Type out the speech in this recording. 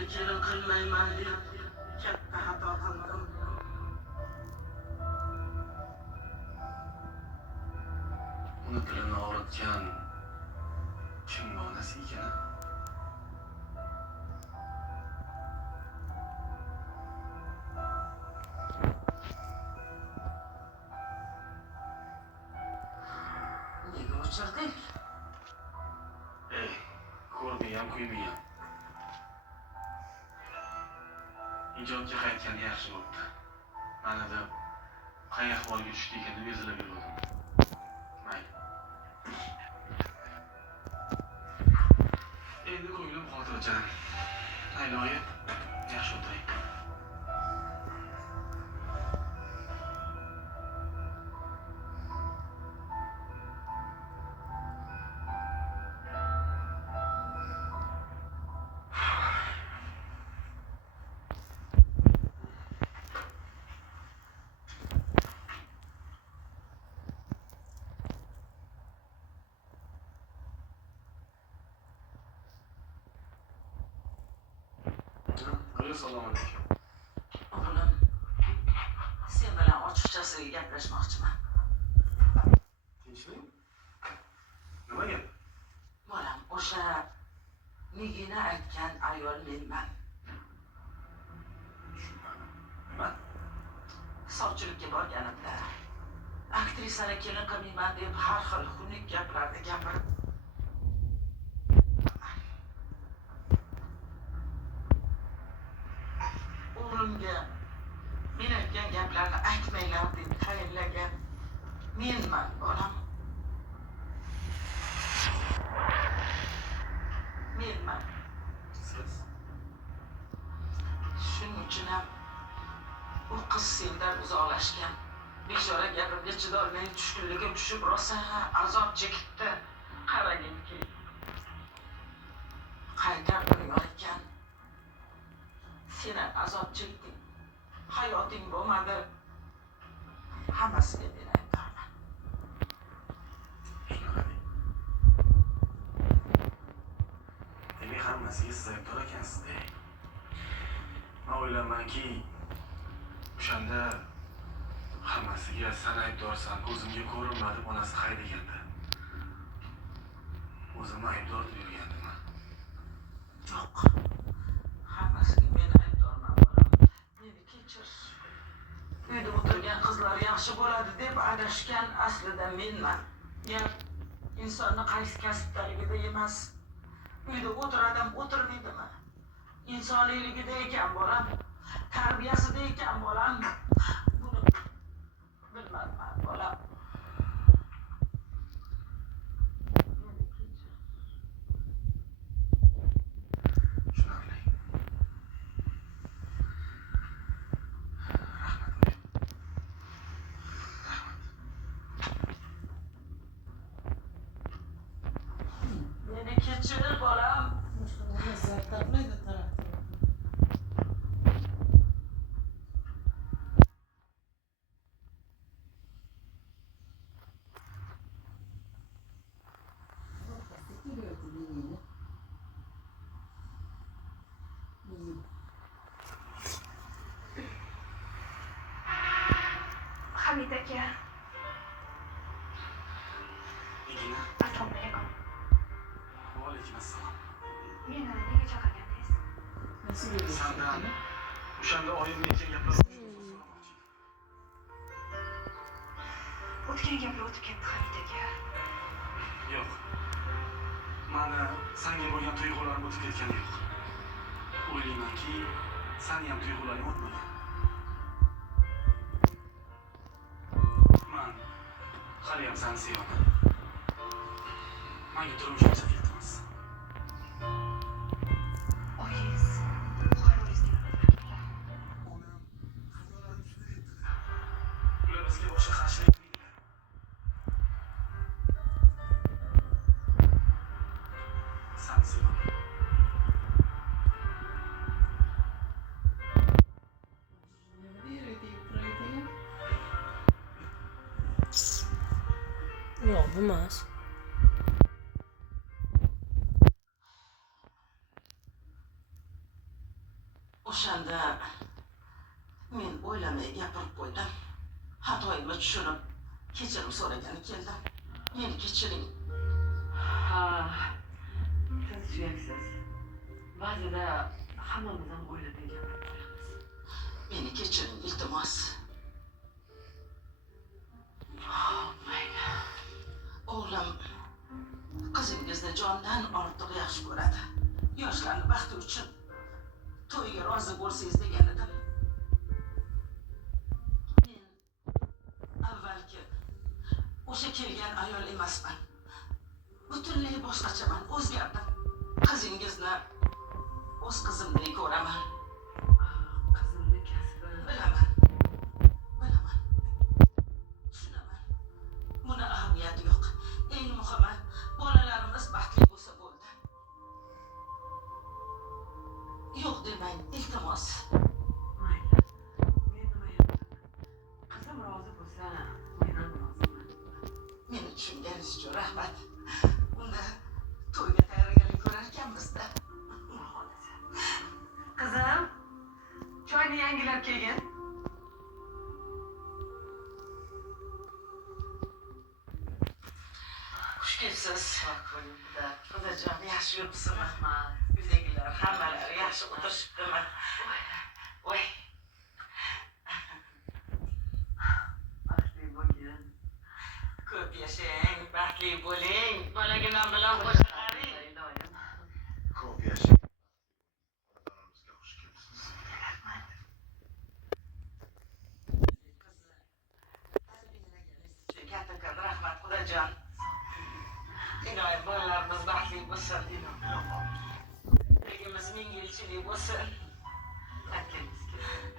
seni kelin qilmayman deb katta xato qildim. Uni dilini og'ritgan kim onasi ekan? Nega o'chirding? Ko'rmayam, kuymayam. Ijodga qaytgani yaxshi bo'pti. Mana deb qay ahvolga tushdi ekan deb ezilib yurdim. Mayli. Endi ko'nglim xotirjam. Iloyim, yaxshi o'tiring. Assalomu alaykum. O'g'lim, sen bilan ochiqchasiga gaplashmoqchiman. Tinchlik? Nima gap? Bolam, o'sha Nigina aytgan ayol menman. Tushunmadim. Nima? Sovchilikka borganimda aktrisani kelin qilmayman deb har xil xunuk gaplarni gapirib o'g'limga men aytgan gaplarni aytmanglar deb tayinlagan menman, bolam. Menman. Siz? Shuning uchun ham u qiz sendan uzoqlashgan. Bechora gapimga chidolmay tushkunlikka tushib rosa azob chekibdi. Qaraginki. Qaytar dunyo ekan. Sen azob chekding. Hayoting bo'lmadi. Hammasiga men aybdorman. Shunaqa deng. Demak, hammasiga siz aybdor ekansiz-da. Men o'ylaymanki, o'shanda hammasiga sen aybdorsan, ko'zimga ko'rinmadi, onasi haydaganda. O'zimni aybdor deb yurgandim. Yo'q. Hammasiga men aybdorman, bolam. Meni kechir. Uyda o'tirgan qizlar yaxshi bo'ladi deb adashgan aslida menman. Gap insonni qaysi kasbdaligida emas, uyda o'tiradimi, o'tirmaydimi? İnsoniyligida ekan bolam, tarbiyasida ekan bolam. Buni bilmayman, bolam. Tushunarli. Rahmat o'g'lim. Rahmat. Meni kechir, bolam. Hamid aka. Nigina. Assalomu alaykum. Va alaykum assalom. Meni nega chaqirgandingiz? Sandan o'shanda oyim aytgan gaplarni so'ramoqchi edim. O'tgan gaplar o'tib ketdi Hamid aka. Yo'q. Mani senga bo'lgan tuyg'ularim o'tib ketgani yo'q. O'ylaymanki, seni ham tuyg'ularing o'tmagan. Men hali ham seni sevaman. Menga turmushga chiqib ketdingiz. Oyingiz buxoroyizga ketdilar. Onam xatolarim ustida etdi. Ular bizga boshqa qarshilik qilmaydilar. Seni sevaman. Yo'q, bu emas. xatoyimni tushunib, kechirim so'ragani keldim. Meni kechiring. Ha, siz suyaksiz. Ba'zida hammamiz ham o'ylab gapirib qo'yamiz. Meni kechiring, iltimos. Mayli. O'g'lim qizingizni jondan ortiq yaxshi ko'radi. Yoshlarni baxti uchun to'yga rozi bo'lsangiz degan edim. Men avvalgi o'sha kelgan ayol emasman. Butunlay boshqachaman, o'zgardim. Qizingizni o'z qizimdek ko'raman. Qizimni kasbi. Bilaman. Tushunaman. Buni ahamiyati yo'q. Eng muhimi, bolalarimiz baxtli bo'lsa bo'ldi. Yo'q demang, iltimos. Mayli. Men nima edim? Qizim rozi bo'lsa, men ham roziman. Meni tushunganingiz uchun rahmat. Unda to'yga tayyorgarlik ko'rar ekanmiz-da. Qizim, choyni yangilab kelgin. Xush kelibsiz. Xudojon, yaxshi yuribsizmi? Rahmat. Uydagilar hammalari yaxshi o'tirishibdimi? Voy, Baxtli bo'lgin. ko'p yashang, baxtli bo'ling. Bolaginam bilan qo'sha qaring. Iloyim. Ko'p yashang. Xonadonimizga xush kelibsiz. Kattakon rahmat, Xudojon. Iloyim, bolalarimiz baxtli bo'lsin. Birligimiz ming yilchilik bo'lsin. Aytganingiz keldi.